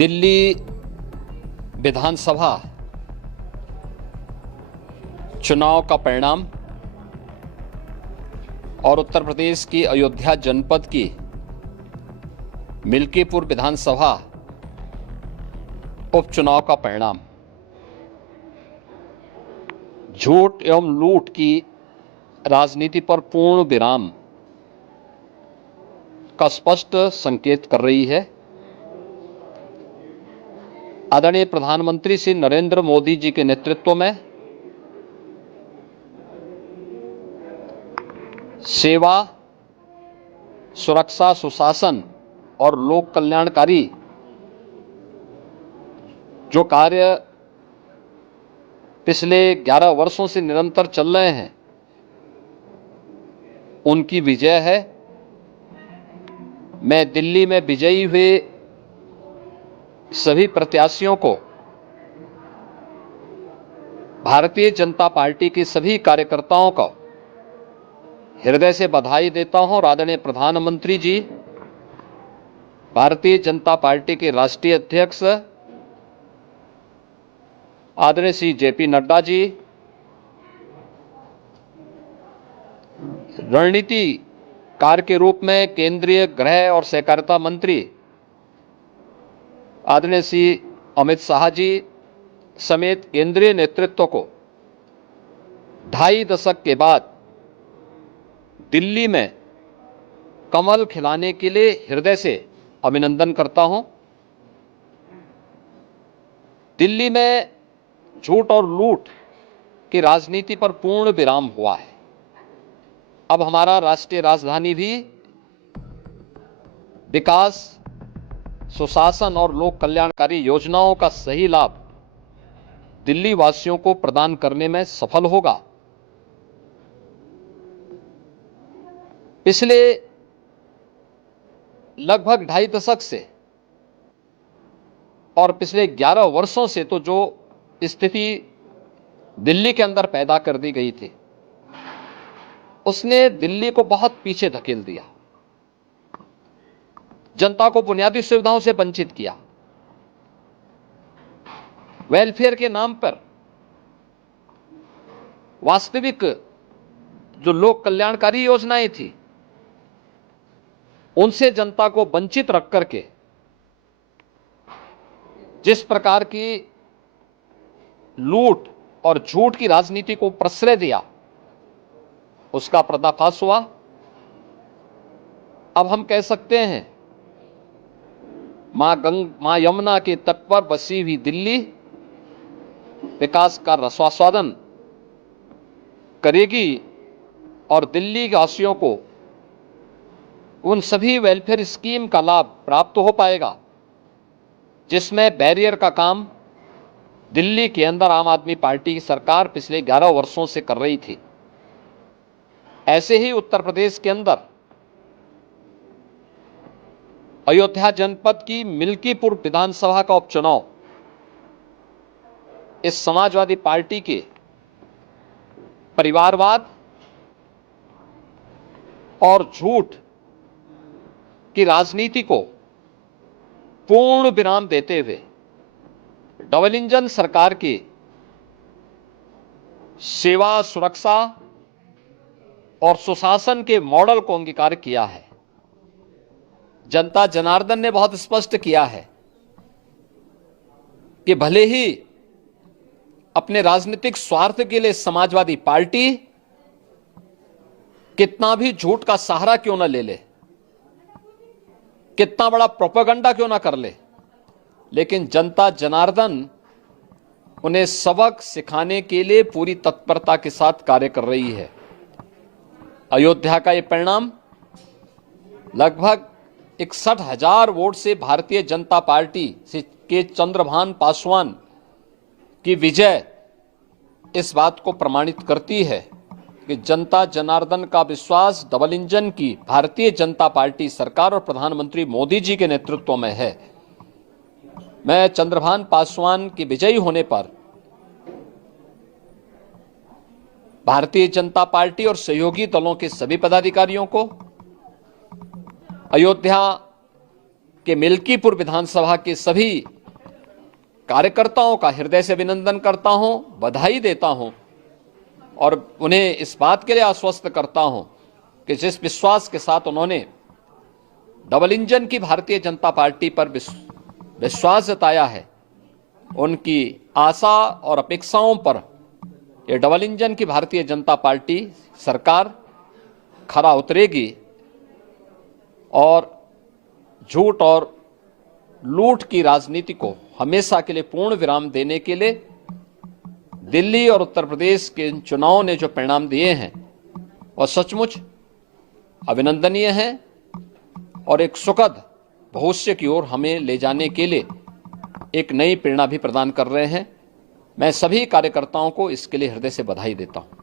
दिल्ली विधानसभा चुनाव का परिणाम और उत्तर प्रदेश की अयोध्या जनपद की मिल्कीपुर विधानसभा उपचुनाव का परिणाम झूठ एवं लूट की राजनीति पर पूर्ण विराम का स्पष्ट संकेत कर रही है। आदरणीय प्रधानमंत्री श्री नरेंद्र मोदी जी के नेतृत्व में सेवा, सुरक्षा, सुशासन और लोक कल्याणकारी जो कार्य पिछले 11 वर्षों से निरंतर चल रहे हैं, उनकी विजय है। मैं दिल्ली में विजयी हुए सभी प्रत्याशियों को, भारतीय जनता पार्टी के सभी कार्यकर्ताओं को हृदय से बधाई देता हूं और आदरणीय प्रधानमंत्री जी, भारतीय जनता पार्टी के राष्ट्रीय अध्यक्ष आदरणीय श्री जेपी नड्डा जी, रणनीतिकार के रूप में केंद्रीय गृह और सहकारिता मंत्री आदरणीय श्री अमित शाह जी समेत केंद्रीय नेतृत्व को 2.5 दशक के बाद दिल्ली में कमल खिलाने के लिए हृदय से अभिनंदन करता हूं। दिल्ली में झूठ और लूट की राजनीति पर पूर्ण विराम हुआ है। अब हमारा राष्ट्रीय राजधानी भी विकास, सुशासन और लोक कल्याणकारी योजनाओं का सही लाभ दिल्ली वासियों को प्रदान करने में सफल होगा। पिछले लगभग 2.5 दशक से और पिछले 11 वर्षों से तो जो स्थिति दिल्ली के अंदर पैदा कर दी गई थी, उसने दिल्ली को बहुत पीछे धकेल दिया, जनता को बुनियादी सुविधाओं से वंचित किया। वेलफेयर के नाम पर वास्तविक जो लोक कल्याणकारी योजनाएं थी, उनसे जनता को वंचित रख करके जिस प्रकार की लूट और झूठ की राजनीति को प्रश्रय दिया, उसका पर्दाफाश हुआ। अब हम कह सकते हैं, मां यमुना के तट पर बसी हुई दिल्ली विकास का रसास्वादन करेगी और दिल्ली वासियों को उन सभी वेलफेयर स्कीम का लाभ प्राप्त हो पाएगा जिसमें बैरियर का काम दिल्ली के अंदर आम आदमी पार्टी की सरकार पिछले 11 वर्षों से कर रही थी। ऐसे ही उत्तर प्रदेश के अंदर अयोध्या जनपद की मिल्कीपुर विधानसभा का उपचुनाव इस समाजवादी पार्टी के परिवारवाद और झूठ की राजनीति को पूर्ण विराम देते हुए डबल इंजन सरकार की सेवा, सुरक्षा और सुशासन के मॉडल को अंगीकार किया है। जनता जनार्दन ने बहुत स्पष्ट किया है कि भले ही अपने राजनीतिक स्वार्थ के लिए समाजवादी पार्टी कितना भी झूठ का सहारा क्यों न ले ले, कितना बड़ा प्रोपेगेंडा क्यों ना कर ले, लेकिन जनता जनार्दन उन्हें सबक सिखाने के लिए पूरी तत्परता के साथ कार्य कर रही है। अयोध्या का यह परिणाम लगभग 61,000 वोट से भारतीय जनता पार्टी के चंद्रभान पासवान की विजय इस बात को प्रमाणित करती है कि जनता जनार्दन का विश्वास डबल इंजन की भारतीय जनता पार्टी सरकार और प्रधानमंत्री मोदी जी के नेतृत्व में है। मैं चंद्रभान पासवान की विजयी होने पर भारतीय जनता पार्टी और सहयोगी दलों के सभी पदाधिकारियों को, अयोध्या कि मिल्कीपुर विधानसभा के सभी कार्यकर्ताओं का हृदय से अभिनंदन करता हूं, बधाई देता हूं और उन्हें इस बात के लिए आश्वस्त करता हूं कि जिस विश्वास के साथ उन्होंने डबल इंजन की भारतीय जनता पार्टी पर विश्वास जताया है, उनकी आशा और अपेक्षाओं पर यह डबल इंजन की भारतीय जनता पार्टी सरकार खरा उतरेगी और झूठ और लूट की राजनीति को हमेशा के लिए पूर्ण विराम देने के लिए दिल्ली और उत्तर प्रदेश के इन चुनावों ने जो परिणाम दिए हैं वह सचमुच अभिनंदनीय हैं और एक सुखद भविष्य की ओर हमें ले जाने के लिए एक नई प्रेरणा भी प्रदान कर रहे हैं। मैं सभी कार्यकर्ताओं को इसके लिए हृदय से बधाई देता हूं।